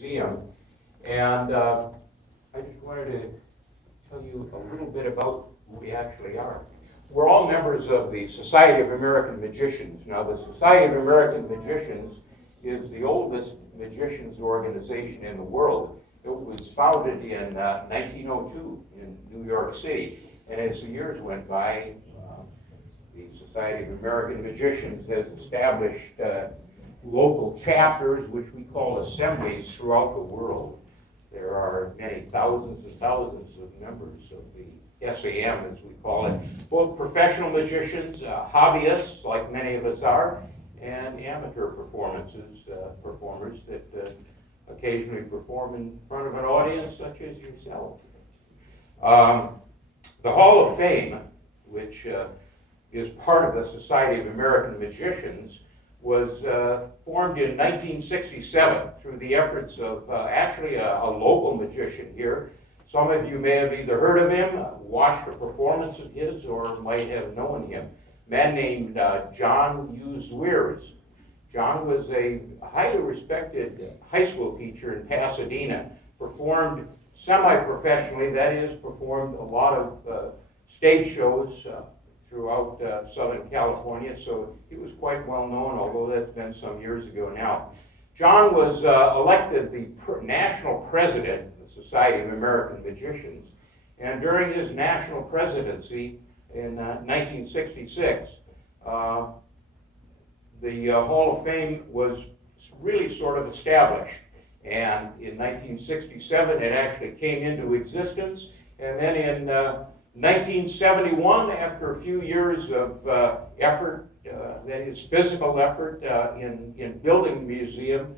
museum. And I just wanted to tell you a little bit about who we actually are. We're all members of the Society of American Magicians. Now, the Society of American Magicians is the oldest magicians organization in the world. It was founded in 1902 in New York City. And as the years went by, the Society of American Magicians has established local chapters, which we call assemblies, throughout the world. There are many thousands and thousands of members of the S.A.M, as we call it, both professional magicians, hobbyists, like many of us are, and amateur performers that occasionally perform in front of an audience such as yourself. The Hall of Fame, which is part of the Society of American Magicians, was formed in 1967 through the efforts of actually a local magician here. Some of you may have either heard of him, watched a performance of his, or might have known him. A man named John U. Zwiers. John was a highly respected high school teacher in Pasadena, performed semi-professionally, that is, performed a lot of stage shows throughout Southern California, so he was quite well known, although that's been some years ago now. John was elected the national president of the Society of American Magicians, and during his national presidency in 1966, the Hall of Fame was really sort of established. And in 1967, it actually came into existence. And then in 1971, after a few years of effort, that is physical effort in building the museum,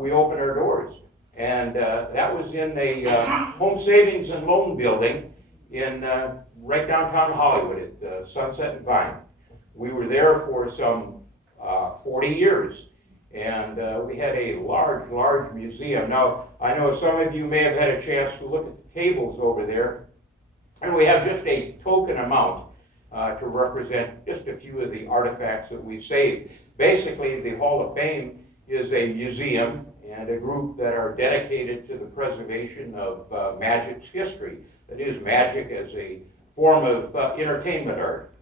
we opened our doors. And that was in a home savings and loan building in right downtown Hollywood at Sunset and Vine. We were there for some 40 years. And we had a large museum. Now, I know some of you may have had a chance to look at the tables over there. And we have just a token amount to represent just a few of the artifacts that we saved. Basically, the Hall of Fame is a museum and a group that are dedicated to the preservation of magic's history. That is, magic as a form of entertainment art.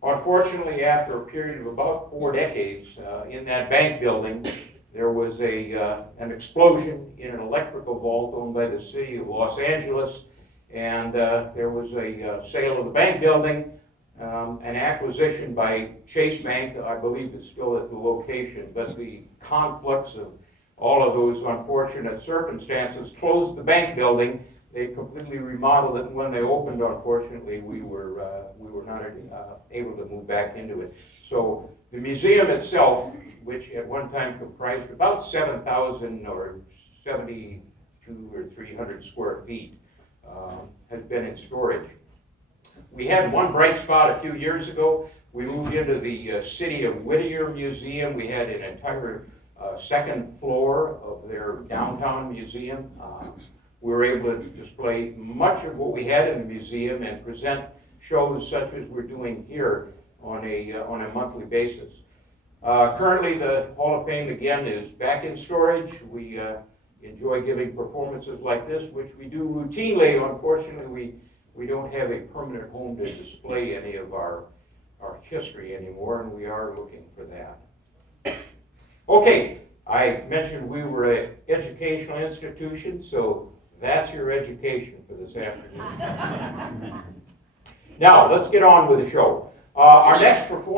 Unfortunately, after a period of about 4 decades in that bank building, there was an explosion in an electrical vault owned by the city of Los Angeles, and there was a sale of the bank building, an acquisition by Chase Bank, I believe is still at the location, but the conflicts of all of those unfortunate circumstances closed the bank building. They completely remodeled it, and when they opened, unfortunately, we were not able to move back into it. So the museum itself, which at one time comprised about 7,000 or 72 or 300 square feet, has been in storage. We had one bright spot a few years ago. We moved into the City of Whittier Museum. We had an entire second floor of their downtown museum. We were able to display much of what we had in the museum and present shows such as we're doing here on a monthly basis. Currently, the Hall of Fame, again, is back in storage. We enjoy giving performances like this, which we do routinely. Unfortunately, we don't have a permanent home to display any of our history anymore, and we are looking for that. Okay, I mentioned we were an educational institution, so that's your education for this afternoon. Now, let's get on with the show. Our next performance